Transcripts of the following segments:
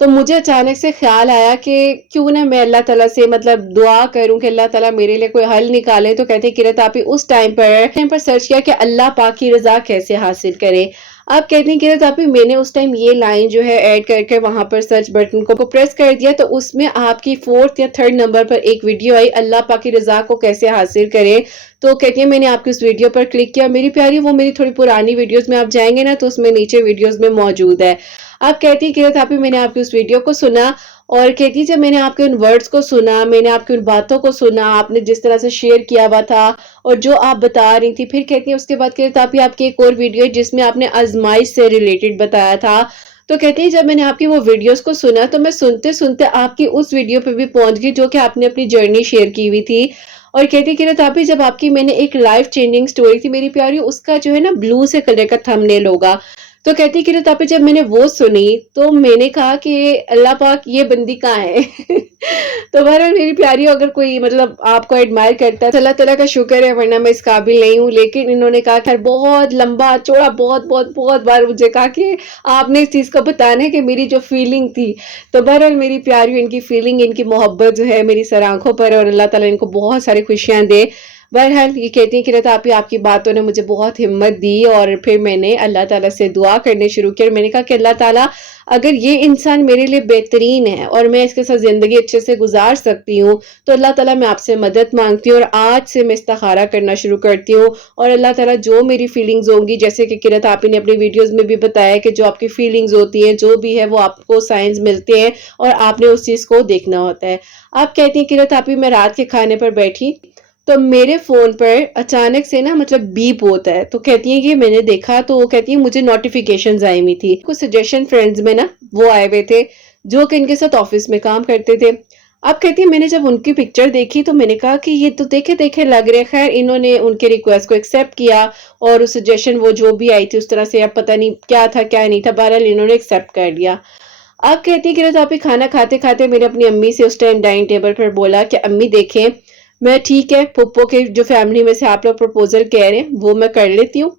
تو مجھے اچانک سے خیال آیا کہ کیوں نہ میں اللہ تعالیٰ سے مطلب دعا کروں کہ اللہ تعالیٰ میرے لیے کوئی حل نکالے. تو کہتے ہیں قرۃ آپی اس ٹائم پر سرچ کیا کہ اللہ پاک کی رضا کیسے حاصل کرے. آپ کہتے ہیں قرۃ آپی میں نے اس ٹائم یہ لائن جو ہے ایڈ کر کے وہاں پر سرچ بٹن کو پریس کر دیا تو اس میں آپ کی 4 یا 3 نمبر پر ایک ویڈیو آئی اللہ پاک کی رضا کو کیسے حاصل کرے. تو کہتی ہیں میں نے آپ کی اس ویڈیو پر کلک کیا. میری پیاری وہ میری تھوڑی پرانی ویڈیوز میں آپ جائیں گے نا تو اس میں نیچے ویڈیوز میں موجود ہے. آپ کہتی ہیں قرۃ آپی میں نے آپ کی اس ویڈیو کو سنا اور کہتی جب میں نے آپ کے ان ورڈز کو سنا, میں نے آپ کی ان باتوں کو سنا, آپ نے جس طرح سے شیئر کیا ہوا تھا اور جو آپ بتا رہی تھی, پھر کہتی ہیں اس کے بعد قرۃ آپی آپ کی ایک اور ویڈیو ہے جس میں آپ نے آزمائش سے ریلیٹڈ بتایا تھا. تو کہتی ہیں جب میں نے آپ کی وہ ویڈیوز کو سنا تو میں سنتے سنتے آپ کی اس ویڈیو پہ بھی پہنچ گئی جو کہ آپ نے اپنی جرنی شیئر کی ہوئی تھی. اور کہتی قرۃ آپی جب آپ کی میں نے ایک لائف چینجنگ سٹوری تھی میری پیاری, اس کا جو ہے نا بلو سے کلر کا تھمبنیل ہوگا. تو کہتی قرۃ آپی جب میں نے وہ سنی تو میں نے کہا کہ اللہ پاک یہ بندی کہاں ہے. تو بہرحال میری پیاری اگر کوئی مطلب آپ کو ایڈمائر کرتا ہے تو اللہ تعالیٰ کا شکر ہے, ورنہ میں اس قابل نہیں ہوں. لیکن انہوں نے کہا کہ بہت لمبا چوڑا بہت بار مجھے کہا کہ آپ نے اس چیز کو بتانا ہے کہ میری جو فیلنگ تھی. تو بہرحال میری پیاری ان کی فیلنگ, ان کی محبت جو ہے میری سر آنکھوں پر ہے اور اللہ تعالیٰ ان کو بہت ساری خوشیاں دے. بہرحال یہ کہتی ہیں قرۃ آپی آپ کی باتوں نے مجھے بہت ہمت دی اور پھر میں نے اللہ تعالیٰ سے دعا کرنے شروع کی اور میں نے کہا کہ اللہ تعالیٰ اگر یہ انسان میرے لیے بہترین ہے اور میں اس کے ساتھ زندگی اچھے سے گزار سکتی ہوں تو اللہ تعالیٰ میں آپ سے مدد مانگتی ہوں اور آج سے میں استخارہ کرنا شروع کرتی ہوں. اور اللہ تعالیٰ جو میری فیلنگز ہوں گی, جیسے کہ قرۃ آپی نے اپنی ویڈیوز میں بھی بتایا کہ جو آپ کی فیلنگز ہوتی ہیں جو بھی ہے وہ آپ کو سائنس ملتے ہیں اور آپ نے اس چیز کو دیکھنا ہوتا ہے. آپ کہتی ہیں قرۃ آپی میں رات کے کھانے پر بیٹھی تو میرے فون پر اچانک سے نا مطلب بیپ ہوتا ہے. تو کہتی ہیں کہ میں نے دیکھا تو وہ کہتی ہیں مجھے نوٹیفیکیشنز آئی ہوئی تھی. کچھ سجیشن فرینڈز میں نا وہ آئے ہوئے تھے جو کہ ان کے ساتھ آفس میں کام کرتے تھے. آپ کہتی ہیں میں نے جب ان کی پکچر دیکھی تو میں نے کہا کہ یہ تو دیکھے لگ رہے. خیر انہوں نے ان کے ریکویسٹ کو ایکسیپٹ کیا اور اس سجیشن وہ جو بھی آئی تھی اس طرح سے اب پتہ نہیں کیا تھا کیا نہیں تھا, بہرحال انہوں نے ایکسیپٹ کر لیا. آپ کہتی ہیں قرۃ آپی کھانا کھاتے کھاتے میں نے اپنی امی سے اس ٹائم ڈائننگ ٹیبل پر بولا کہ امی دیکھیں میں ٹھیک ہے پھپھو کے جو فیملی میں سے آپ لوگ پروپوزل کہہ رہے ہیں وہ میں کر لیتی ہوں,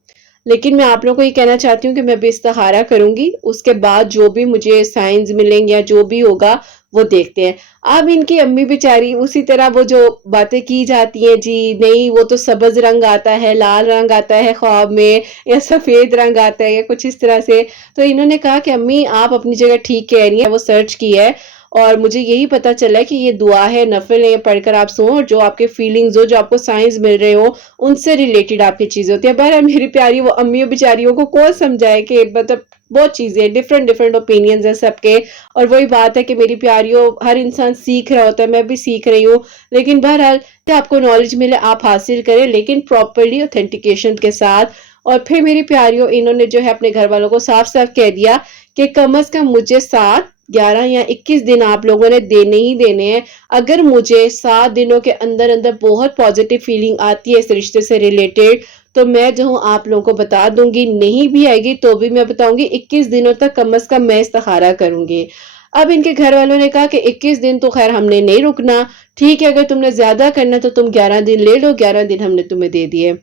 لیکن میں آپ لوگوں کو یہ کہنا چاہتی ہوں کہ میں بھی استخارہ کروں گی, اس کے بعد جو بھی مجھے سائنز ملیں گے یا جو بھی ہوگا وہ دیکھتے ہیں. اب ان کی امی بیچاری اسی طرح وہ جو باتیں کی جاتی ہیں, جی نہیں وہ تو سبز رنگ آتا ہے, لال رنگ آتا ہے خواب میں, یا سفید رنگ آتا ہے یا کچھ اس طرح سے. تو انہوں نے کہا کہ امی آپ اپنی جگہ ٹھیک کہہ رہی ہیں, وہ سرچ کی ہے اور مجھے یہی پتا چلا ہے کہ یہ دعا ہے, نفل ہے, یہ پڑھ کر آپ سوؤ اور جو آپ کے فیلنگز ہو جو آپ کو سائنس مل رہے ہو ان سے ریلیٹڈ آپ کی چیزیں ہوتی ہیں. بہرحال میری پیاری وہ امیوں بیچاریوں کو کون سمجھائے کہ مطلب بہت چیزیں ڈفرینٹ اوپینینز ہیں سب کے. اور وہی بات ہے کہ میری پیاریوں ہر انسان سیکھ رہا ہوتا ہے, میں بھی سیکھ رہی ہوں, لیکن بہرحال آپ کو نالج ملے آپ حاصل کریں لیکن پراپرلی اوتھینٹیکیشن کے ساتھ. اور پھر میری پیاریوں انہوں نے جو ہے اپنے گھر والوں کو صاف کہہ دیا کہ کم از کم مجھے 7, 11 یا 21 دن آپ لوگوں نے دینے ہی دینے ہیں. اگر مجھے 7 دنوں کے اندر بہت پازیٹیو فیلنگ آتی ہے اس رشتے سے ریلیٹڈ تو میں جو ہوں آپ لوگوں کو بتا دوں گی, نہیں بھی آئے گی تو بھی میں بتاؤں گی. 21 دنوں تک کم از کم میں استخارہ کروں گی. اب ان کے گھر والوں نے کہا کہ 21 دن تو خیر ہم نے نہیں رکنا, ٹھیک ہے اگر تم نے زیادہ کرنا تو تم 11 دن لے لو, 11 دن ہم نے تمہیں دے دیے.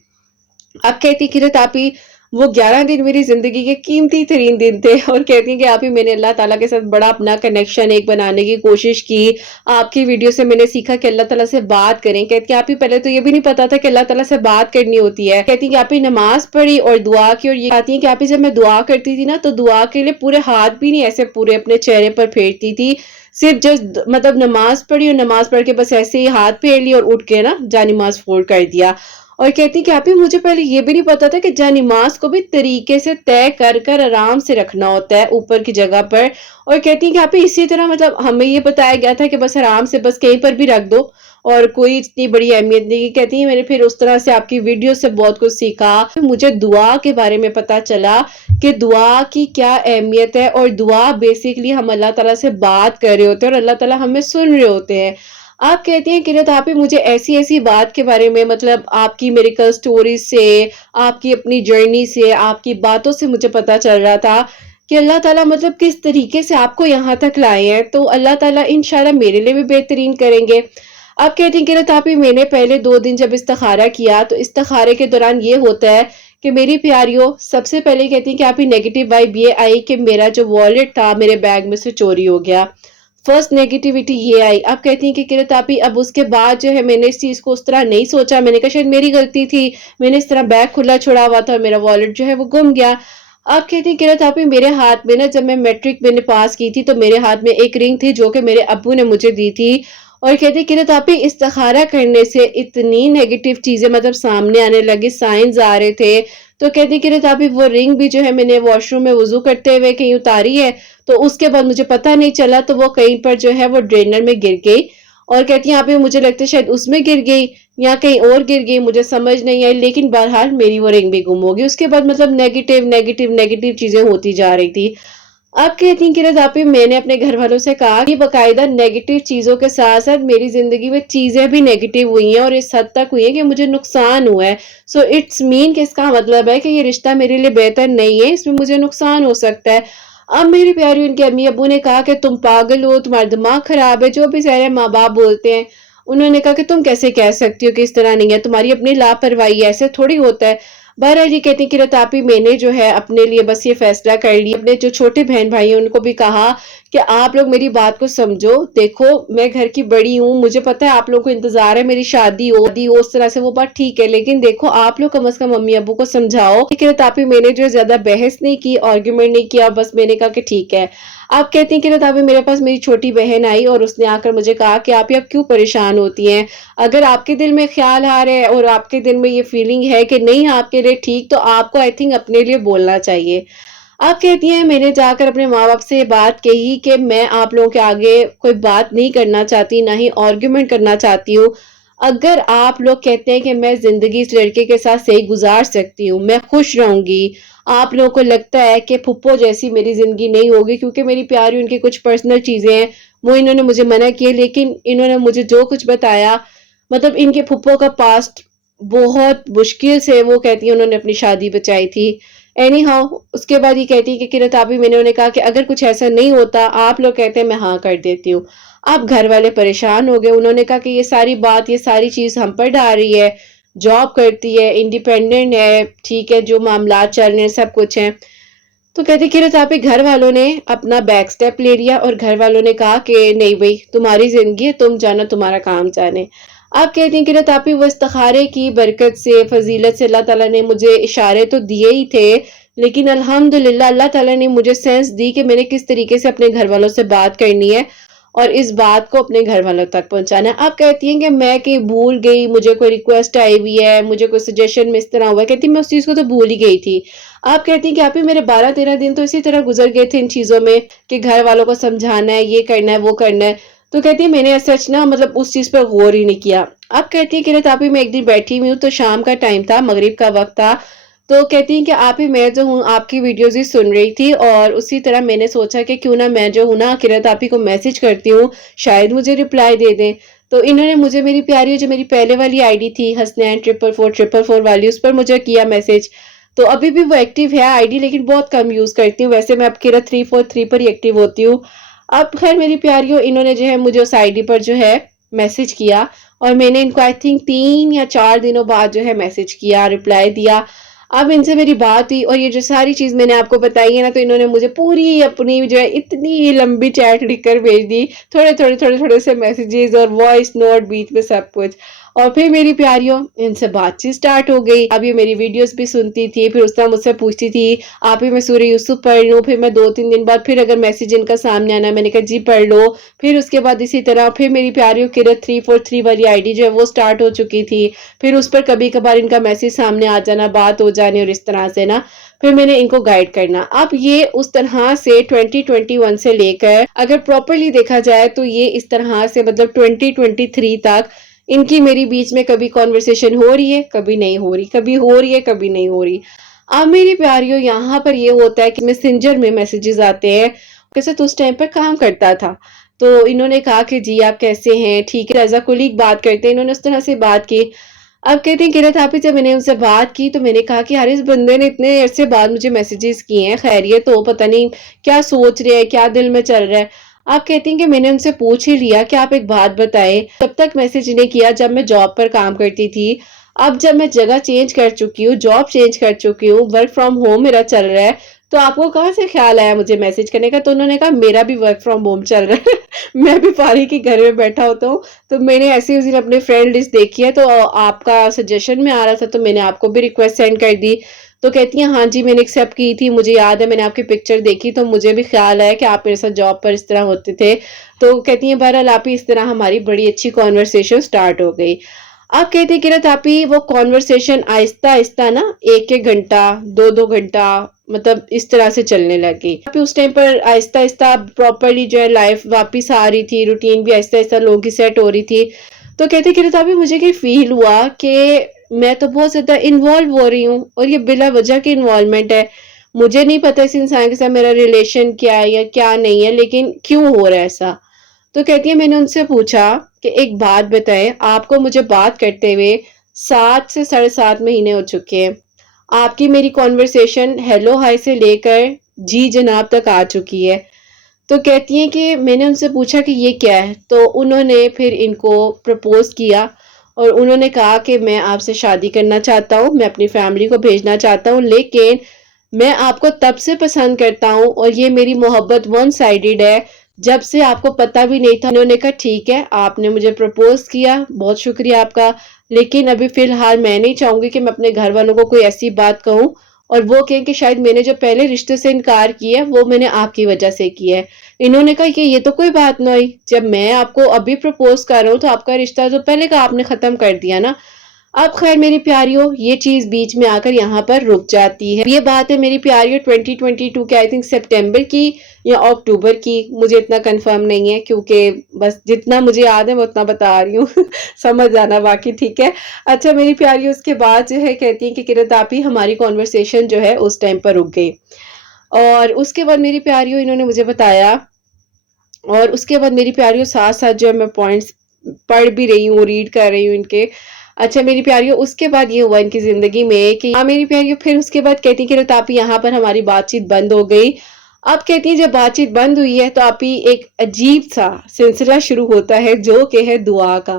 اب کہتی قرۃ آپی وہ 11 دن میری زندگی کے قیمتی ترین دن تھے اور کہتی ہیں کہ آپی میں نے اللہ تعالیٰ کے ساتھ بڑا اپنا کنیکشن ایک بنانے کی کوشش کی. آپ کی ویڈیو سے میں نے سیکھا کہ اللہ تعالیٰ سے بات کریں. کہتی ہیں آپی پہلے تو یہ بھی نہیں پتا تھا کہ اللہ تعالیٰ سے بات کرنی ہوتی ہے. کہتی ہیں کہ آپی نماز پڑھی اور دعا کی, اور یہ کہتی ہیں کہ آپی جب میں دعا کرتی تھی نا تو دعا کے لیے پورے ہاتھ بھی نہیں ایسے پورے اپنے چہرے پر پھیرتی تھی, صرف جسٹ مطلب نماز پڑھی اور نماز پڑھ کے بس ایسے ہی ہاتھ پھیر لی اور اٹھ کے نا جا نماز فولڈ کر دیا. اور کہتی کہ آپی مجھے پہلے یہ بھی نہیں پتا تھا کہ جا نماز کو بھی طریقے سے طے کر آرام سے رکھنا ہوتا ہے اوپر کی جگہ پر. اور کہتی کہ آپی اسی طرح مطلب ہمیں یہ بتایا گیا تھا کہ بس آرام سے بس کہیں پر بھی رکھ دو اور کوئی اتنی بڑی اہمیت نہیں. کہتی ہیں میں نے پھر اس طرح سے آپ کی ویڈیو سے بہت کچھ سیکھا, مجھے دعا کے بارے میں پتا چلا کہ دعا کی کیا اہمیت ہے, اور دعا بیسیکلی ہم اللہ تعالیٰ سے بات کر رہے ہوتے ہیں اور اللہ تعالیٰ ہمیں سن رہے ہوتے ہیں. آپ کہتی ہیں قرۃ آپی مجھے ایسی بات کے بارے میں مطلب آپ کی میریکل سٹوریز سے, آپ کی اپنی جرنی سے, آپ کی باتوں سے مجھے پتا چل رہا تھا کہ اللہ تعالیٰ مطلب کس طریقے سے آپ کو یہاں تک لائے ہیں, تو اللہ تعالیٰ انشاءاللہ میرے لیے بھی بہترین کریں گے. آپ کہتی ہیں قرۃ آپی میں نے پہلے 2 دن جب استخارہ کیا تو استخارے کے دوران یہ ہوتا ہے کہ میری پیاریوں سب سے پہلے کہتی ہیں کہ آپ ہی نیگیٹو وائب یہ آئی کہ میرا جو والٹ تھا میرے بیگ میں سے چوری ہو گیا. فرسٹ نیگیٹیوٹی یہ آئی. اب کہتی ہیں کہ کرت آپی اب اس کے بعد جو ہے میں نے اس چیز کو اس طرح نہیں سوچا. میں نے کہا شاید میری غلطی تھی, میں نے اس طرح بیگ کھلا چھوڑا ہوا تھا اور میرا والٹ جو ہے وہ گم گیا. اب کہتی ہیں کرت آپی میرے ہاتھ میں نا جب میں میٹرک میں نے پاس کی تھی تو میرے ہاتھ میں ایک رنگ تھی جو کہ میرے ابو نے مجھے دی تھی. اور کہتی ہیں کرت آپی استخارہ کرنے سے اتنی نیگیٹو چیزیں مطلب سامنے آنے لگی, سائنز آ رہے تھے. تو کہتی کرت آپی وہ رنگ بھی جو ہے میں نے واش روم میں وضو کرتے ہوئے کہیں اتاری ہے تو اس کے بعد مجھے پتہ نہیں چلا تو وہ کہیں پر جو ہے وہ ڈرینر میں گر گئی. اور کہتی ہیں آپی مجھے لگتا ہے شاید اس میں گر گئی یا کہیں اور گر گئی, مجھے سمجھ نہیں آئی, لیکن بہرحال میری وہ رنگ بھی گم ہوگی. اس کے بعد مطلب نیگیٹو چیزیں ہوتی جا رہی تھی. اب کہتی ہیں کرت آپی میں نے اپنے گھر والوں سے کہا کہ باقاعدہ نیگیٹو چیزوں کے ساتھ ساتھ میری زندگی میں چیزیں بھی نیگیٹو ہوئی ہیں اور اس حد تک ہوئی ہیں کہ مجھے نقصان ہوا ہے. سو اٹس مین کہ اس کا مطلب ہے کہ یہ رشتہ میرے لیے بہتر نہیں ہے, اس میں مجھے نقصان ہو سکتا ہے. اب میری پیاری ان کے امی ابو نے کہا کہ تم پاگل ہو, تمہارا دماغ خراب ہے, جو بھی سارے ماں باپ بولتے ہیں. انہوں نے کہا کہ تم کیسے کہہ سکتی ہو کہ اس طرح نہیں ہے, تمہاری اپنی لاپرواہی ہے, ایسے تھوڑی ہوتا ہے. بہرحال یہ کہتی ہیں کرت آپی میں نے جو ہے اپنے لیے بس یہ فیصلہ کر لیا, اپنے جو چھوٹے بہن بھائی ہیں ان کو بھی کہا کہ آپ لوگ میری بات کو سمجھو. دیکھو میں گھر کی بڑی ہوں, مجھے پتا ہے آپ لوگوں کو انتظار ہے میری شادی ہو اس طرح سے, وہ بات ٹھیک ہے, لیکن دیکھو آپ لوگ کم از کم امی ابو کو سمجھاؤ. کرت آپی میں نے جو زیادہ بحث نہیں کی, آرگیومنٹ نہیں کیا, بس میں نے کہا کہ ٹھیک ہے. آپ کہتی ہیں کرت آپی میرے پاس میری چھوٹی بہن آئی اور اس نے آ کر مجھے کہا کہ آپ کیوں پریشان ہوتی ہیں, اگر آپ کے دل میں خیال آ رہا ہے اور آپ کے دل میں یہ فیلنگ ہے کہ نہیں آپ کے لیے ٹھیک, تو آپ کو آئی تھنک اپنے لیے بولنا چاہیے. آپ کہتی ہیں میں نے جا کر اپنے ماں باپ سے یہ بات کہی کہ میں آپ لوگوں کے آگے کوئی بات نہیں کرنا چاہتی, نہ ہی آرگیومنٹ کرنا چاہتی ہوں. اگر آپ لوگ کہتے ہیں کہ میں زندگی اس لڑکے کے ساتھ صحیح گزار سکتی ہوں, میں خوش رہوں گی, آپ لوگوں کو لگتا ہے کہ پھپھو جیسی میری زندگی نہیں ہوگی, کیونکہ میری پیاری ان کی کچھ پرسنل چیزیں ہیں وہ انہوں نے مجھے منع کیے, لیکن انہوں نے مجھے جو کچھ بتایا مطلب ان کے پھپھو کا پاسٹ بہت مشکل سے وہ کہتی ہیں انہوں نے اپنی شادی بچائی تھی. اینی ہاؤ اس کے بعد یہ کہتی ہے کہ کرت آپی میں نے انہیں کہا کہ اگر کچھ ایسا نہیں ہوتا آپ لوگ کہتے ہیں میں ہاں کر دیتی ہوں. اب گھر والے پریشان ہو گئے, انہوں نے کہا کہ یہ ساری بات یہ ساری چیز ہم پر ڈال رہی ہے, جاب کرتی ہے, انڈیپینڈنٹ ہے, ٹھیک ہے, جو معاملات چل رہے ہیں سب کچھ ہیں. تو کہتی کرت آپی گھر والوں نے اپنا بیک سٹیپ لے لیا اور گھر والوں نے کہا کہ نہیں بھائی تمہاری زندگی ہے, تم جانا, تمہارا کام جانے. آپ کہتی ہیں کرت آپی وہ استخارے کی برکت سے, فضیلت سے اللہ تعالیٰ نے مجھے اشارے تو دیے ہی تھے, لیکن الحمدللہ اللہ تعالیٰ نے مجھے سینس دی کہ میں نے کس طریقے سے اپنے گھر والوں سے بات کرنی ہے اور اس بات کو اپنے گھر والوں تک پہنچانا ہے. آپ کہتی ہیں کہ میں کہ بھول گئی, مجھے کوئی ریکویسٹ آئی ہوئی ہے, مجھے کوئی سجیشن میں اس طرح ہوا ہے, کہتی میں اس چیز کو تو بھول ہی گئی تھی. آپ کہتی ہیں کہ آپ ہی میرے 12-13 دن تو اسی طرح گزر گئے تھے ان چیزوں میں کہ گھر والوں کو سمجھانا ہے, یہ کرنا ہے, وہ کرنا ہے. تو کہتی ہے میں نے سچ نا مطلب اس چیز پر غور ہی نہیں کیا. آپ کہتی ہیں کہ آپ ہی میں ایک دن بیٹھی ہوئی ہوں تو شام کا ٹائم تھا, مغرب کا وقت تھا, تو کہتی ہیں کہ آپ ہی میں جو ہوں آپ کی ویڈیوز ہی سن رہی تھی اور اسی طرح میں نے سوچا کہ کیوں نہ میں جو ہوں نا کرت آپ ہی کو میسج کرتی ہوں, شاید مجھے رپلائی دے دیں. تو انہوں نے مجھے میری پیاری جو میری پہلے والی آئی ڈی تھی حسنین 44444 والی, اس پر مجھے کیا میسج. تو ابھی بھی وہ ایکٹیو ہے آئی ڈی, لیکن بہت کم یوز کرتی ہوں, ویسے میں اب کرت 343 پر ہی ایکٹیو ہوتی ہوں. اب خیر میری پیاریوں انہوں نے جو ہے مجھے اس آئی ڈی پر جو ہے میسج کیا اور میں نے ان کو آئی تھنک 3 یا 4 دنوں بعد جو ہے میسج کیا, رپلائی دیا. اب ان سے میری بات ہوئی اور یہ جو ساری چیز میں نے آپ کو بتائی ہے نا, تو انہوں نے مجھے پوری اپنی جو ہے اتنی لمبی چیٹ لکھ کر بھیج دی, تھوڑے سے میسیجز اور وائس نوٹ بیچ میں سب کچھ. اور پھر میری پیاریوں ان سے بات چیت سٹارٹ ہو گئی. اب یہ میری ویڈیوز بھی سنتی تھی, پھر اس طرح مجھ سے پوچھتی تھی آپ ہی میں سورہ یوسف پڑھ لوں, پھر میں 2-3 دن بعد پھر اگر میسیج ان کا سامنے آنا, میں نے کہا جی پڑھ لو. پھر اس کے بعد اسی طرح پھر میری پیاریوں کرت 343 والی آئی ڈی جو ہے وہ سٹارٹ ہو چکی تھی, پھر اس پر کبھی کبھار ان کا میسیج سامنے آ جانا, بات ہو جانی اور اس طرح سے نا پھر میں نے ان کو گائیڈ کرنا. اب یہ اس طرح سے 2021 سے لے کر اگر پراپرلی دیکھا جائے تو یہ اس طرح سے مطلب 2023 تک ان کی میری بیچ میں کبھی کانورسیشن ہو رہی ہے, کبھی نہیں ہو رہی, کبھی ہو رہی ہے, کبھی نہیں ہو رہی. اب میری پیاریوں یہاں پر یہ ہوتا ہے کہ میسنجر میں میسیجز آتے ہیں, کیسے تو اس ٹائم پر کام کرتا تھا. تو انہوں نے کہا کہ جی آپ کیسے ہیں, ٹھیک ہے, ایز اے کولیگ بات کرتے ہیں, انہوں نے اس طرح سے بات کی. اب کہتے ہیں کرت آپ ہی جب میں نے ان سے بات کی تو میں نے کہا کہ یار اس بندے نے اتنے عرصے بعد مجھے میسیجز کیے ہیں, خیریت تو پتہ نہیں کیا سوچ رہے ہیں, کیا دل میں چل رہا ہے. آپ کہتی ہیں کہ میں نے ان سے پوچھ ہی لیا کہ آپ ایک بات بتائیں, تب تک میسج نہیں کیا جب میں جاب پر کام کرتی تھی. اب جب میں جگہ چینج کر چکی ہوں، جاب چینج کر چکی ہوں، ورک فرام ہوم میرا چل رہا ہے، تو آپ کو کہاں سے خیال آیا مجھے میسج کرنے کا؟ تو انہوں نے کہا میرا بھی ورک فرام ہوم چل رہا ہے میں بھی فارغ ہی گھر میں بیٹھا ہوتا ہوں، تو میں نے ایسے اس دن اپنے فرینڈ لسٹ دیکھی ہے تو آپ کا سجیشن میں آ رہا تھا، تو میں نے آپ کو بھی ریکویسٹ سینڈ کر دی۔ تو کہتی ہیں ہاں جی میں نے ایکسیپٹ کی تھی، مجھے یاد ہے میں نے آپ کی پکچر دیکھی تو مجھے بھی خیال آیا کہ آپ میرے ساتھ جاب پر اس طرح ہوتے تھے۔ تو کہتی ہیں بہرحال آپ ہی اس طرح ہماری بڑی اچھی کنورسیشن سٹارٹ ہو گئی۔ آپ کہتے کہ آپی وہ کنورسیشن آہستہ آہستہ نا 1 1 گھنٹہ 2 2 گھنٹہ مطلب اس طرح سے چلنے لگی۔ آپ اس ٹائم پر آہستہ آہستہ پراپرلی جو ہے لائف واپس آ رہی تھی، روٹین بھی آہستہ آہستہ لوگوں کی سیٹ ہو رہی تھی۔ تو کہتے کہ ابھی مجھے یہ فیل ہوا کہ میں تو بہت زیادہ انوالو ہو رہی ہوں اور یہ بلا وجہ کی انوالومنٹ ہے، مجھے نہیں پتا اس انسان کے ساتھ میرا ریلیشن کیا ہے یا کیا نہیں ہے، لیکن کیوں ہو رہا ہے ایسا؟ تو کہتی ہے میں نے ان سے پوچھا کہ ایک بات بتائیں، آپ کو مجھے بات کرتے ہوئے 7 سے 7.5 مہینے ہو چکے ہیں، آپ کی میری کنورسیشن ہیلو ہائی سے لے کر جی جناب تک آ چکی ہے۔ تو کہتی ہیں کہ میں نے ان سے پوچھا کہ یہ کیا ہے، تو انہوں نے پھر ان کو پرپوز کیا اور انہوں نے کہا کہ میں آپ سے شادی کرنا چاہتا ہوں، میں اپنی فیملی کو بھیجنا چاہتا ہوں، لیکن میں آپ کو تب سے پسند کرتا ہوں اور یہ میری محبت ون سائیڈڈ ہے، جب سے آپ کو پتہ بھی نہیں تھا۔ انہوں نے کہا ٹھیک ہے آپ نے مجھے پرپوز کیا، بہت شکریہ آپ کا، لیکن ابھی فی الحال میں نہیں چاہوں گی کہ میں اپنے گھر والوں کو کوئی ایسی بات کہوں اور وہ کہیں کہ شاید میں نے جو پہلے رشتے سے انکار کیا ہے وہ میں نے آپ کی وجہ سے کیا ہے۔ انہوں نے کہا کہ یہ تو کوئی بات نہ ہوئی، جب میں آپ کو ابھی پرپوز کر رہا ہوں تو آپ کا رشتہ جو پہلے کا آپ نے ختم کر دیا نا۔ اب خیر میری پیاریوں یہ چیز بیچ میں آ کر یہاں پر رک جاتی ہے۔ یہ بات ہے میری پیاریوں 2022 کے آئی تھنک سپٹمبر کی یا اکتوبر کی، مجھے اتنا کنفرم نہیں ہے کیونکہ بس جتنا مجھے یاد ہے میں اتنا بتا رہی ہوں سمجھ جانا باقی ٹھیک ہے۔ اچھا میری پیاریوں اس کے بعد جو ہے کہتی ہیں کہ کرت آپی ہماری کنورسیشن جو ہے اس ٹائم پر رک گئی، اور اس کے بعد میری پیاریوں انہوں نے مجھے بتایا، اور اس کے بعد میری پیاریوں ساتھ ساتھ جو ہے میں پوائنٹس پڑھ بھی رہی ہوں، ریڈ کر رہی ہوں ان کے۔ اچھا میری پیاریوں اس کے بعد یہ ہوا ان کی زندگی میں کہ ہاں میری پیاریوں پھر اس کے بعد کہتی کہ تاپی یہاں پر ہماری بات چیت بند ہو گئی۔ اب کہتی ہیں جب بات چیت بند ہوئی ہے تو آپی ایک عجیب سا سلسلہ شروع ہوتا ہے جو کہ ہے دعا کا۔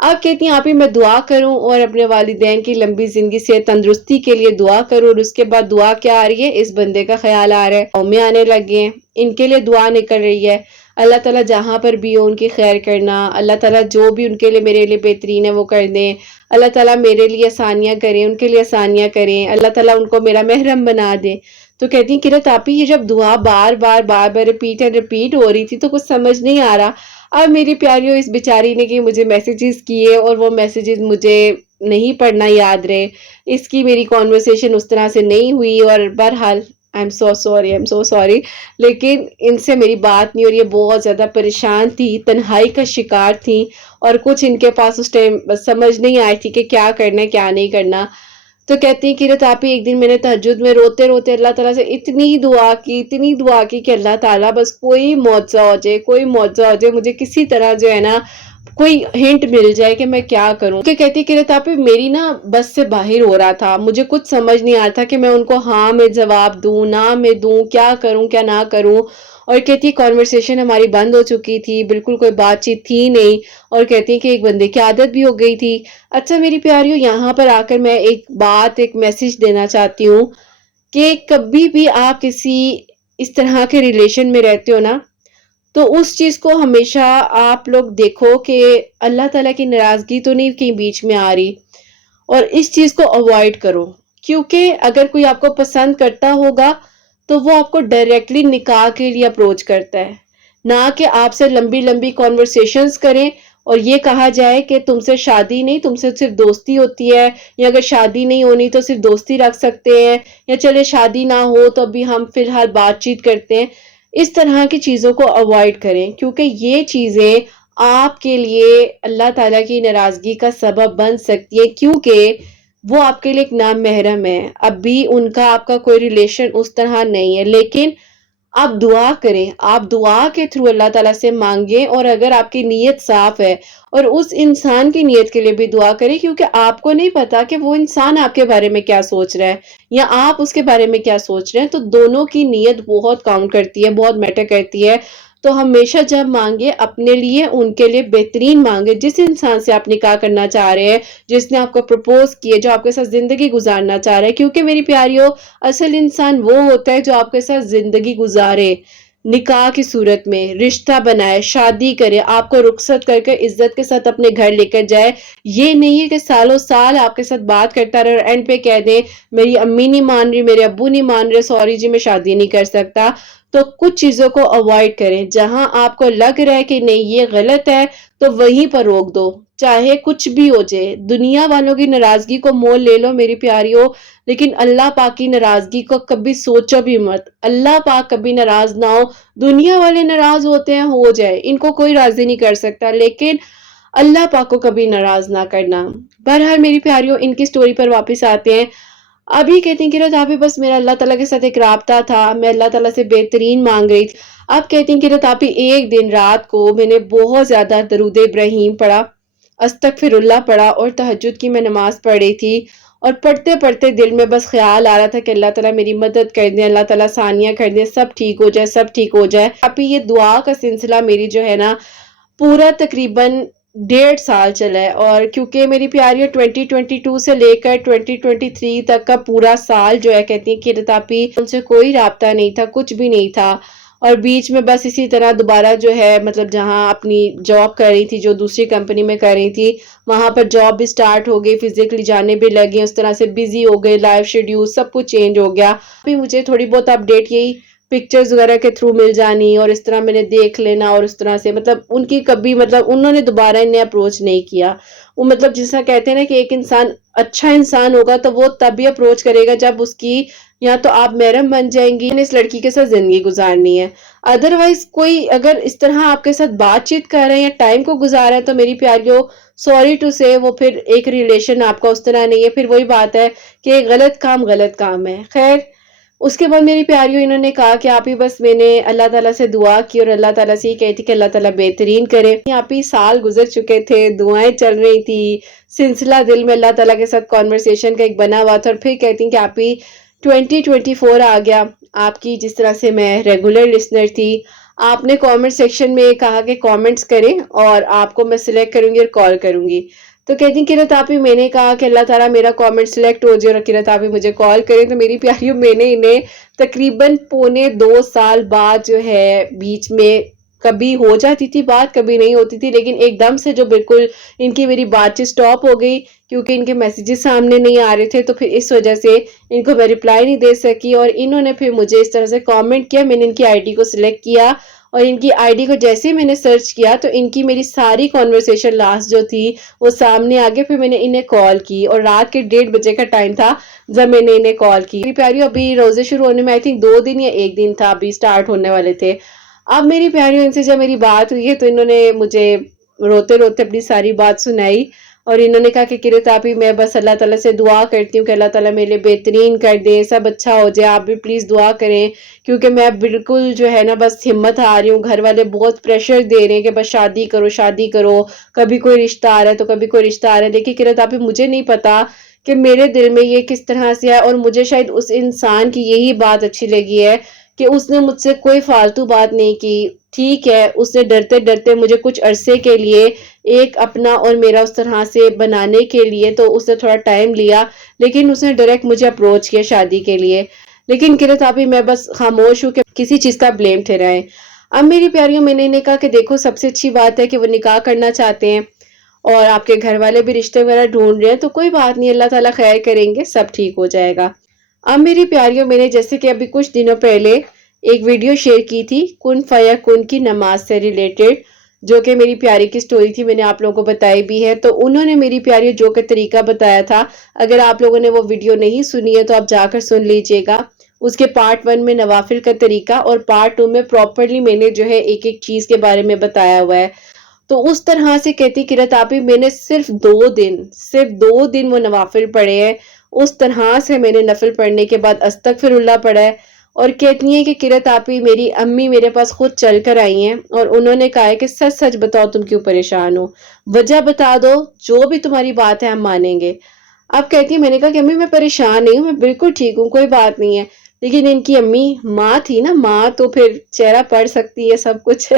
اب کہتی ہیں آپی میں دعا کروں اور اپنے والدین کی لمبی زندگی سے تندرستی کے لیے دعا کروں، اور اس کے بعد دعا کیا آ رہی ہے، اس بندے کا خیال آ رہا ہے، قومیں آنے لگے ہیں، ان کے لیے دعا نکل رہی ہے۔ اللہ تعالیٰ جہاں پر بھی ہو ان کی خیر کرنا، اللہ تعالیٰ جو بھی ان کے لیے میرے لیے بہترین ہے وہ کر دیں، اللہ تعالیٰ میرے لیے آسانیاں کریں، ان کے لیے آسانیاں کریں، اللہ تعالیٰ ان کو میرا محرم بنا دے۔ تو کہتی ہیں کرت آپی یہ جب دعا بار بار بار بار ریپیٹ اینڈ ریپیٹ ہو رہی تھی تو کچھ سمجھ نہیں آ رہا۔ اب میری پیاریوں اس بیچاری نے کہ مجھے میسیجز کیے اور وہ میسیجز مجھے نہیں پڑھنا یاد رہے، اس کی میری کانورسیشن اس طرح سے نہیں ہوئی، اور بہرحال آئی ایم سو سوری، لیکن ان سے میری بات نہیں، اور یہ بہت زیادہ پریشان تھی، تنہائی کا شکار تھی، اور کچھ ان کے پاس اس ٹائم سمجھ نہیں آئی تھی کہ کیا کرنا ہے کیا نہیں کرنا۔ تو کہتی ہیں کرت آپی ایک دن میں نے تہجد میں روتے روتے اللہ تعالیٰ سے اتنی دعا کی کہ اللہ تعالیٰ بس کوئی معجزہ ہو جائے، کوئی معجزہ ہو جائے، مجھے کسی طرح جو ہے نا کوئی ہنٹ مل جائے کہ میں کیا کروں۔ کہ کہتی کرت آپی میری نا بس سے باہر ہو رہا تھا، مجھے کچھ سمجھ نہیں آ رہا تھا کہ میں ان کو ہاں میں جواب دوں نہ میں دوں، کیا کروں کیا نہ کروں۔ اور کہتی کنورسیشن ہماری بند ہو چکی تھی، بالکل کوئی بات چیت تھی نہیں، اور کہتی کہ ایک بندے کی عادت بھی ہو گئی تھی۔ اچھا میری پیاریوں یہاں پر آ کر میں ایک میسج دینا چاہتی ہوں کہ کبھی بھی آپ کسی اس طرح کے ریلیشن میں رہتے ہو نا، تو اس چیز کو ہمیشہ آپ لوگ دیکھو کہ اللہ تعالیٰ کی ناراضگی تو نہیں کہیں بیچ میں آ رہی، اور اس چیز کو اوائڈ کرو، کیونکہ اگر کوئی آپ کو پسند کرتا ہوگا تو وہ آپ کو ڈائریکٹلی نکاح کے لیے اپروچ کرتا ہے، نہ کہ آپ سے لمبی لمبی کانورسیشنز کریں اور یہ کہا جائے کہ تم سے شادی نہیں، تم سے صرف دوستی ہوتی ہے، یا اگر شادی نہیں ہونی تو صرف دوستی رکھ سکتے ہیں، یا چلے شادی نہ ہو تو ابھی ہم فی الحال بات چیت کرتے ہیں۔ اس طرح کی چیزوں کو اوائڈ کریں، کیونکہ یہ چیزیں آپ کے لیے اللہ تعالیٰ کی ناراضگی کا سبب بن سکتی ہے، کیونکہ وہ آپ کے لیے ایک نام محرم ہے، اب بھی ان کا آپ کا کوئی ریلیشن اس طرح نہیں ہے، لیکن آپ دعا کریں، آپ دعا کے تھرو اللہ تعالیٰ سے مانگیں، اور اگر آپ کی نیت صاف ہے اور اس انسان کی نیت کے لیے بھی دعا کریں، کیونکہ آپ کو نہیں پتا کہ وہ انسان آپ کے بارے میں کیا سوچ رہا ہے یا آپ اس کے بارے میں کیا سوچ رہے ہیں، تو دونوں کی نیت بہت کاؤنٹ کرتی ہے، بہت میٹر کرتی ہے۔ تو ہمیشہ جب مانگے اپنے لیے ان کے لیے بہترین مانگے. جس انسان سے آپ نکاح کرنا چاہ رہے ہیں، جس نے آپ کو پرپوز کیے، جو آپ کے ساتھ زندگی گزارنا چاہ رہے ہیں، کیونکہ میری پیاریوں اصل انسان وہ ہوتا ہے جو آپ کے ساتھ زندگی گزارے، نکاح کی صورت میں رشتہ بنائے، شادی کرے، آپ کو رخصت کر کے عزت کے ساتھ اپنے گھر لے کر جائے. یہ نہیں ہے کہ سالوں سال آپ کے ساتھ بات کرتا رہے اور اینڈ پہ کہہ دے میری امی نہیں مان رہی، میرے ابو نہیں مان رہے، سوری جی میں شادی نہیں کر سکتا. تو کچھ چیزوں کو اوائڈ کریں. جہاں آپ کو لگ رہا ہے کہ نہیں یہ غلط ہے تو وہیں پر روک دو، چاہے کچھ بھی ہو جائے. دنیا والوں کی ناراضگی کو مول لے لو میری پیاریوں، لیکن اللہ پاک کی ناراضگی کو کبھی سوچو بھی مت. اللہ پاک کبھی ناراض نہ ہو. دنیا والے ناراض ہوتے ہیں، ہو جائے، ان کو کوئی راضی نہیں کر سکتا، لیکن اللہ پاک کو کبھی ناراض نہ کرنا. بہرحال میری پیاریوں ان کی سٹوری پر واپس آتے ہیں. ابھی کہتی ہیں کہ رتابی بس میرا اللہ تعالیٰ کے ساتھ ایک رابطہ تھا، میں اللہ تعالیٰ سے بہترین مانگ رہی تھی. اب کہتی ہیں کہ رتابی ایک دن رات کو میں نے بہت زیادہ درود ابراہیم پڑھا، استغفر اللہ پڑھا اور تہجد کی میں نماز پڑھ رہی تھی. اور پڑھتے پڑھتے دل میں بس خیال آ رہا تھا کہ اللہ تعالیٰ میری مدد کر دیں، اللہ تعالیٰ ثانیہ کر دیں، سب ٹھیک ہو جائے، سب ٹھیک ہو جائے. ابھی یہ دعا کا سلسلہ میری جو ہے نا پورا تقریباً 1.5 سال چلا ہے. اور کیونکہ میری پیاری 2022 سے لے کر 2023 تک کا پورا سال جو ہے کہتی ہیں کہ رتابی ان سے کوئی رابطہ نہیں تھا، کچھ بھی نہیں تھا. اور بیچ میں بس اسی طرح دوبارہ جو ہے مطلب جہاں اپنی جاب کر رہی تھی، جو دوسری کمپنی میں کر رہی تھی، وہاں پر جاب بھی سٹارٹ ہو گئی، فزیکلی جانے بھی لگے، اس طرح سے بزی ہو گئے، لائف شیڈیول سب کچھ چینج ہو گیا. ابھی مجھے تھوڑی بہت اپڈیٹ یہی پکچرز وغیرہ کے تھرو مل جانی اور اس طرح میں نے دیکھ لینا، اور اس طرح سے مطلب ان کی کبھی مطلب انہوں نے دوبارہ انہیں اپروچ نہیں کیا. وہ مطلب جس طرح کہتے ہیں نا کہ ایک انسان اچھا انسان ہوگا تو وہ تبھی اپروچ کرے گا جب اس کی یا تو آپ محرم بن جائیں گی، اس لڑکی کے ساتھ زندگی گزارنی ہے. ادروائز کوئی اگر اس طرح آپ کے ساتھ بات چیت کر رہے ہیں یا ٹائم کو گزار رہے ہیں تو میری پیاریوں سوری ٹو سے وہ پھر ایک ریلیشن آپ کا اس طرح نہیں ہے. پھر وہی بات ہے کہ غلط کام ہے. خیر اس کے بعد میری پیاریوں انہوں نے کہا کہ آپ ہی بس میں نے اللہ تعالیٰ سے دعا کی اور اللہ تعالیٰ سے یہ کہتی کہ اللہ تعالیٰ بہترین کرے. آپ ہی سال گزر چکے تھے، دعائیں چل رہی تھی، سلسلہ دل میں اللہ تعالیٰ کے ساتھ کانورسیشن کا ایک بنا ہوا تھا. اور پھر کہتی ہیں کہ آپ ہی 2024 آ گیا. آپ کی جس طرح سے میں ریگولر لسنر تھی، آپ نے کامنٹ سیکشن میں کہا کہ کامنٹس کریں اور آپ کو میں سلیکٹ کروں گی اور کال کروں گی. تو کہتی ہیں کہ رتابی میں نے کہا کہ اللہ تعالیٰ میرا کامنٹ سلیکٹ ہو جائے اور کہ رتابی مجھے کال کریں. تو میری پیاریوں میں نے انہیں تقریباً 1.25 سال بعد جو ہے بیچ میں کبھی ہو جاتی تھی بات، کبھی نہیں ہوتی تھی، لیکن ایک دم سے جو بالکل ان کی میری بات چیت سٹاپ ہو گئی کیونکہ ان کے میسیجز سامنے نہیں آ رہے تھے. تو پھر اس وجہ سے ان کو میں رپلائی نہیں دے سکی اور انہوں نے پھر مجھے اس طرح سے کامنٹ کیا. میں نے ان کی آئی ڈی کو سلیکٹ کیا اور ان کی آئی ڈی کو جیسے ہی میں نے سرچ کیا تو ان کی میری ساری کانورسیشن لاسٹ جو تھی وہ سامنے آگے. پھر میں نے انہیں کال کی اور رات کے 1:30 بجے کا ٹائم تھا جب میں نے انہیں کال کی. میری پیاریوں ابھی روزے شروع ہونے میں آئی تھنک 2 دن یا 1 دن تھا، ابھی سٹارٹ ہونے والے تھے. اب میری پیاریوں ان سے جب میری بات ہوئی ہے تو انہوں نے مجھے روتے روتے اپنی ساری بات سنائی اور انہوں نے کہا کہ کرت آپ ہی میں بس اللہ تعالیٰ سے دعا کرتی ہوں کہ اللہ تعالیٰ میرے لیے بہترین کر دے، سب اچھا ہو جائے. آپ بھی پلیز دعا کریں کیونکہ میں بالکل جو ہے نا بس ہمت ہار رہی ہوں. گھر والے بہت پریشر دے رہے ہیں کہ بس شادی کرو شادی کرو، کبھی کوئی رشتہ آ رہا ہے تو کبھی کوئی رشتہ آ رہا ہے. دیکھیے کرت آپ ہی مجھے نہیں پتا کہ میرے دل میں یہ کس طرح سے ہے اور مجھے شاید اس انسان کی یہی بات اچھی لگی ہے کہ اس نے مجھ سے کوئی فالتو بات نہیں کی. ٹھیک ہے اس نے ڈرتے ڈرتے مجھے کچھ عرصے کے لیے ایک اپنا اور میرا اس طرح سے بنانے کے لیے تو اس نے تھوڑا ٹائم لیا، لیکن اس نے ڈائریکٹ مجھے اپروچ کیا شادی کے لیے. لیکن کرت آپ ہی میں بس خاموش ہوں کہ کسی چیز کا بلیم ٹھہرائیں. اب میری پیاریوں میں نے انہیں کہا کہ دیکھو سب سے اچھی بات ہے کہ وہ نکاح کرنا چاہتے ہیں اور آپ کے گھر والے بھی رشتے وغیرہ ڈھونڈ رہے ہیں تو کوئی بات نہیں، اللہ تعالیٰ خیر کریں گے، سب ٹھیک ہو جائے گا. اب میری پیاریوں میں نے جیسے کہ ابھی کچھ دنوں پہلے ایک ویڈیو شیئر کی تھی کن فیا کن کی نماز سے ریلیٹڈ، جو کہ میری پیاری کی سٹوری تھی، میں نے آپ لوگوں کو بتائی بھی ہے. تو انہوں نے میری پیاری جو کہ طریقہ بتایا تھا، اگر آپ لوگوں نے وہ ویڈیو نہیں سنی ہے تو آپ جا کر سن لیجئے گا. اس کے پارٹ 1 میں نوافل کا طریقہ اور پارٹ 2 میں پراپرلی میں نے جو ہے ایک ایک چیز کے بارے میں بتایا ہوا ہے. تو اس طرح سے کہتی کرت آپ ہی میں نے صرف 2 دن وہ نوافل پڑھے ہیں. اس طرح سے میں نے نفل پڑھنے کے بعد استغفر اللہ پڑھا ہے. اور کہتی ہیں کہ کرت آپ ہی میری امی میرے پاس خود چل کر آئی ہیں اور انہوں نے کہا ہے کہ سچ سچ بتاؤ تم کیوں پریشان ہو، وجہ بتا دو، جو بھی تمہاری بات ہے ہم مانیں گے. اب کہتی ہے میں نے کہا کہ امی میں پریشان نہیں ہوں، میں بالکل ٹھیک ہوں، کوئی بات نہیں ہے. لیکن ان کی امی ماں تھی نا، ماں تو پھر چہرہ پڑھ سکتی ہے سب کچھ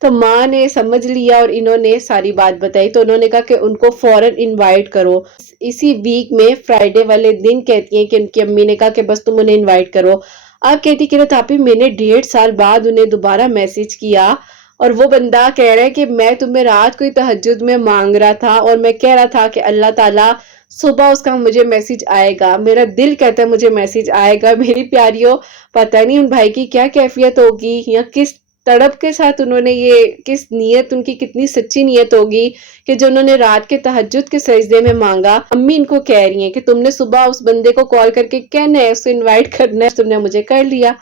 تو ماں نے سمجھ لیا اور انہوں نے ساری بات بتائی، تو انہوں نے کہا کہ ان کو فوراً انوائٹ کرو۔ اسی ویک میں فرائیڈے والے دن کہتی ہیں کہ ان کی امی نے کہا کہ بس تم انہیں انوائٹ کرو۔ اب کہتی کہ تاپی میں نے 1.5 سال بعد انہیں دوبارہ میسج کیا اور وہ بندہ کہہ رہا ہے کہ میں تمہیں رات کو ہی تہجد میں مانگ رہا تھا اور میں کہہ رہا تھا کہ اللہ تعالیٰ صبح اس کا مجھے میسج آئے گا، میرا دل کہتا ہے مجھے میسج آئے گا۔ میری پیاریوں، پتہ نہیں ان بھائی کی کیا کیفیت ہوگی یا کس تڑپ کے ساتھ انہوں نے یہ، کس نیت، ان کی کتنی سچی نیت ہوگی کہ جو انہوں نے رات کے تہجد کے سجدے میں مانگا۔ امی ان کو کہہ رہی ہیں کہ تم نے صبح اس بندے کو کال کر کے کہنا ہے، اس کو انوائٹ کرنا ہے، تم نے مجھے کر لیا۔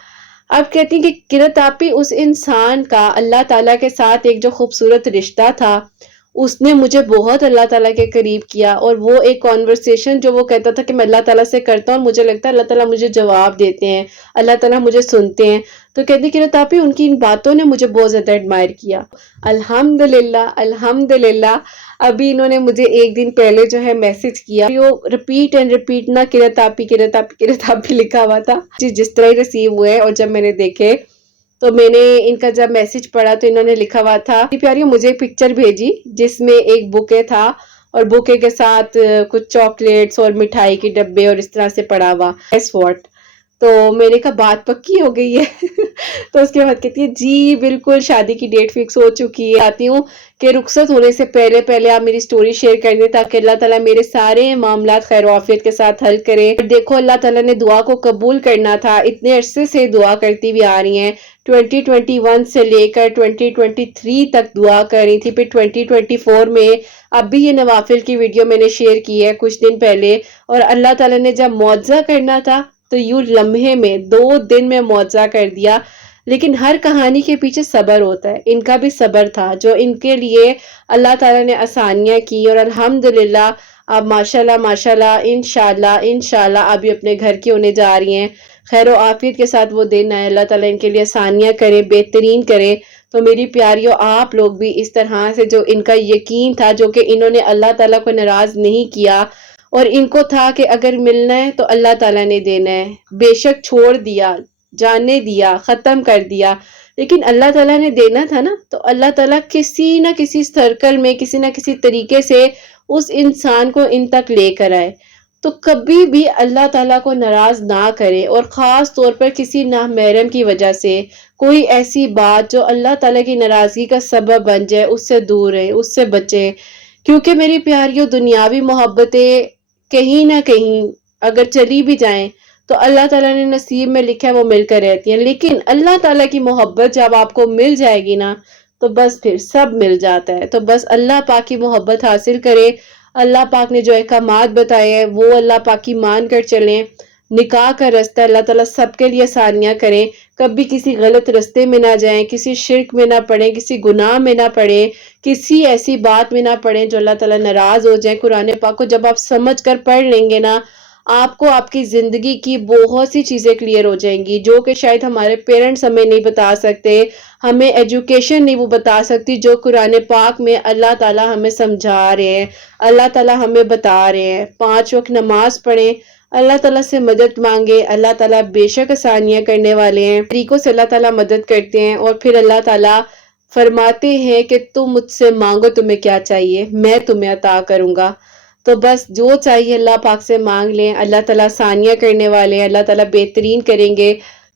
اب کہتی ہیں کہ قرۃ آپی، اس انسان کا اللہ تعالیٰ کے ساتھ ایک جو خوبصورت رشتہ تھا، اس نے مجھے بہت اللہ تعالیٰ کے قریب کیا، اور وہ ایک کانورسیشن جو وہ کہتا تھا کہ میں اللہ تعالیٰ سے کرتا ہوں اور مجھے لگتا ہے اللہ تعالیٰ مجھے جواب دیتے ہیں، اللہ تعالیٰ مجھے سنتے ہیں۔ تو کہتی کہ تاپی ان کی ان باتوں نے مجھے بہت زیادہ ایڈمائر کیا۔ الحمدللہ الحمدللہ۔ ابھی انہوں نے مجھے ایک دن پہلے جو ہے میسج کیا، ریپیٹ اینڈ ریپیٹ نہ قرۃ آپی قرۃ آپی قرۃ آپی لکھا ہوا تھا جس طرح ہی ریسیو ہوئے، اور جب میں نے دیکھے تو میں نے ان کا جب میسج پڑھا تو انہوں نے لکھا ہوا تھا، پیاری مجھے ایک پکچر بھیجی جس میں ایک بوکے تھا اور بوکے کے ساتھ کچھ چاکلیٹس اور مٹھائی کے ڈبے اور اس طرح سے پڑا ہوا ایس واٹ۔ تو میں نے کہا بات پکی ہو گئی ہے تو اس کے بعد کہتی ہے جی بالکل شادی کی ڈیٹ فکس ہو چکی ہے، آتی ہوں کہ رخصت ہونے سے پہلے پہلے آپ میری سٹوری شیئر کر دیں تاکہ اللہ تعالیٰ میرے سارے معاملات خیر و عافیت کے ساتھ حل کرے۔ دیکھو اللہ تعالیٰ نے دعا کو قبول کرنا تھا، اتنے عرصے سے دعا کرتی بھی آ رہی ہیں، 2021 سے لے کر 2023 تک دعا کر رہی تھی، پھر 2024 میں اب بھی یہ نوافل کی ویڈیو میں نے شیئر کی ہے کچھ دن پہلے، اور اللہ تعالیٰ نے جب معجزہ کرنا تھا تو یوں لمحے میں 2 دن میں معجزہ کر دیا۔ لیکن ہر کہانی کے پیچھے صبر ہوتا ہے، ان کا بھی صبر تھا جو ان کے لیے اللہ تعالیٰ نے آسانیاں کی، اور الحمدللہ اب ماشاءاللہ ماشاءاللہ انشاءاللہ انشاءاللہ ابھی اپنے گھر کی ہونے جا رہی ہیں، خیر و عافیت کے ساتھ وہ دن آئے، اللہ تعالیٰ ان کے لیے آسانیاں کرے، بہترین کرے۔ تو میری پیاریوں، آپ لوگ بھی اس طرح سے جو ان کا یقین تھا، جو کہ انہوں نے اللہ تعالیٰ کو ناراض نہیں کیا، اور ان کو تھا کہ اگر ملنا ہے تو اللہ تعالیٰ نے دینا ہے، بے شک چھوڑ دیا، جانے دیا، ختم کر دیا، لیکن اللہ تعالیٰ نے دینا تھا نا، تو اللہ تعالیٰ کسی نہ کسی سرکل میں، کسی نہ کسی طریقے سے اس انسان کو ان تک لے کر آئے۔ تو کبھی بھی اللہ تعالیٰ کو ناراض نہ کرے، اور خاص طور پر کسی نامحرم کی وجہ سے کوئی ایسی بات جو اللہ تعالیٰ کی ناراضگی کا سبب بن جائے، اس سے دور رہے، اس سے بچے، کیونکہ میری پیاریوں دنیاوی محبتیں کہیں نہ کہیں اگر چلی بھی جائیں تو اللہ تعالیٰ نے نصیب میں لکھا ہے وہ مل کر رہتی ہیں، لیکن اللہ تعالیٰ کی محبت جب آپ کو مل جائے گی نا تو بس پھر سب مل جاتا ہے۔ تو بس اللہ پاک کی محبت حاصل کرے، اللہ پاک نے جو احکامات بتائے ہیں وہ اللہ پاک کی مان کر چلیں، نکاح کا رستہ اللہ تعالیٰ سب کے لیے آسانیاں کریں، کبھی کسی غلط رستے میں نہ جائیں، کسی شرک میں نہ پڑیں، کسی گناہ میں نہ پڑیں، کسی ایسی بات میں نہ پڑیں جو اللہ تعالیٰ ناراض ہو جائیں۔ قرآن پاک کو جب آپ سمجھ کر پڑھ لیں گے نا، آپ کو آپ کی زندگی کی بہت سی چیزیں کلیئر ہو جائیں گی جو کہ شاید ہمارے پیرنٹس ہمیں نہیں بتا سکتے، ہمیں ایجوکیشن نہیں وہ بتا سکتی، جو قرآن پاک میں اللہ تعالیٰ ہمیں سمجھا رہے ہیں، اللہ تعالیٰ ہمیں بتا رہے ہیں۔ 5 وقت نماز پڑھیں، اللہ تعالیٰ سے مدد مانگے، اللہ تعالیٰ بے شک آسانیاں کرنے والے ہیں، طریقوں سے اللہ تعالیٰ مدد کرتے ہیں، اور پھر اللہ تعالیٰ فرماتے ہیں کہ تم مجھ سے مانگو تمہیں کیا چاہیے، میں تمہیں عطا کروں گا۔ تو بس جو چاہیے اللہ پاک سے مانگ لیں، اللہ تعالیٰ آسانیاں کرنے والے ہیں، اللہ تعالیٰ بہترین کریں گے،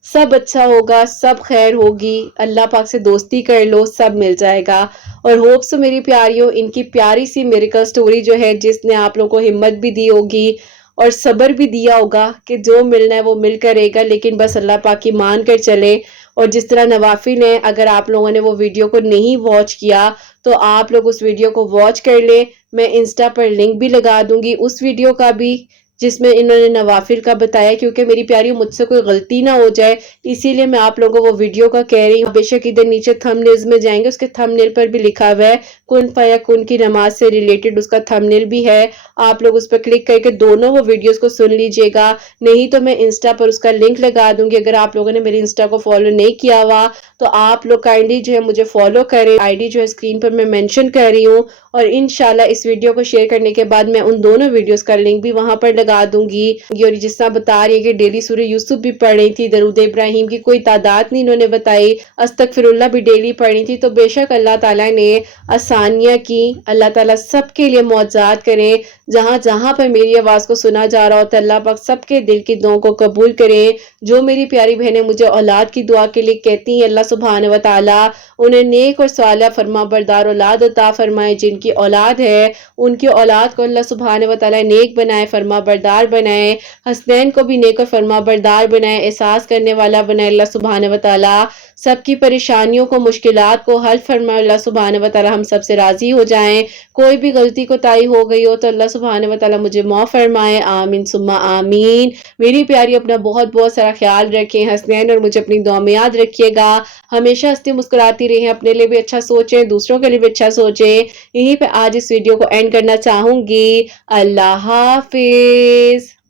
سب اچھا ہوگا، سب خیر ہوگی، اللہ پاک سے دوستی کر لو، سب مل جائے گا۔ اور ہوپ سو میری پیاریوں، ان کی پیاری سی میریکل سٹوری جو ہے جس نے آپ لوگوں کو ہمت بھی دی ہوگی اور صبر بھی دیا ہوگا کہ جو ملنا ہے وہ مل کر رہے گا، لیکن بس اللہ پاک کی مان کر چلے۔ اور جس طرح نوافل ہیں، اگر آپ لوگوں نے وہ ویڈیو کو نہیں واچ کیا تو آپ لوگ اس ویڈیو کو واچ کر لیں، میں انسٹا پر لنک بھی لگا دوں گی اس ویڈیو کا بھی جس میں انہوں نے نوافل کا بتایا، کیونکہ میری پیاریوں مجھ سے کوئی غلطی نہ ہو جائے، اسی لیے میں آپ لوگوں کو وہ ویڈیو کا کہہ رہی ہوں۔ بے شک ادھر نیچے تھمب نیلز میں جائیں گے، اس کے تھمب نیل پر بھی لکھا ہوا ہے کن فیکون کی نماز سے ریلیٹڈ اس کا تھمبنیل بھی ہے، آپ لوگ اس پر کلک کر کے دونوں وہ ویڈیوز کو سن لیجئے گا، نہیں تو میں انسٹا پر اس کا لنک لگا دوں گی۔ اگر آپ لوگوں نے میری انسٹا کو فالو نہیں کیا ہوا تو آپ لوگ کائنڈلی جو ہے مجھے فالو کریں، آئی ڈی جو ہے اسکرین پر میں مینشن کر رہی ہوں، اور انشاءاللہ اس ویڈیو کو شیئر کرنے کے بعد میں ان دونوں ویڈیوز کا لنک بھی وہاں پر لگا دوں گی۔ اور جس طرح بتا رہی ہے کہ ڈیلی سورہ یوسف بھی پڑھ رہی تھی، درود ابراہیم کی کوئی تعداد نہیں انہوں نے بتائی، استغفر اللہ بھی ڈیلی پڑھی تھی، تو بے شک اللہ تعالیٰ نے آسانیاں کی۔ اللہ تعالیٰ سب کے لیے معجزات کرے، جہاں جہاں پر میری آواز کو سنا جا رہا ہو تو اللہ پاک سب کے دل کی دعاؤں کو قبول کرے۔ جو میری پیاری بہنیں مجھے اولاد کی دعا کے لیے کہتی ہیں، اللہ سبحانہ و تعالیٰ انہیں نیک اور صالح فرما بردار اولاد عطا فرمائے۔ جن کی اولاد ہے ان کی اولاد کو اللہ سبحانہ و تعالیٰ نیک بنائے، فرما بردار بنائے، حسنین کو بھی نیک اور فرما بردار بنائے، احساس کرنے والا بنائے اللہ سبحانہ و تعالیٰ، سب کی پریشانیوں کو، مشکلات کو حل فرمائے اللہ سبحانہ و تعالیٰ، ہم سب سے راضی ہو جائیں۔ کوئی بھی غلطی کوتاہی ہو گئی ہو تو اللہ سبحانہ و تعالیٰ مجھے معاف فرمائے، آمین ثم آمین۔ میری پیاری اپنا بہت بہت سارا خیال رکھیں، حسنین اور مجھے اپنی دعا میں یاد رکھیے گا، ہمیشہ ہنستی مسکراتی رہیں، اپنے لیے بھی اچھا سوچیں، دوسروں کے لیے بھی اچھا سوچیں۔ یہیں پہ آج اس ویڈیو کو اینڈ کرنا چاہوں گی۔ اللہ حافظ۔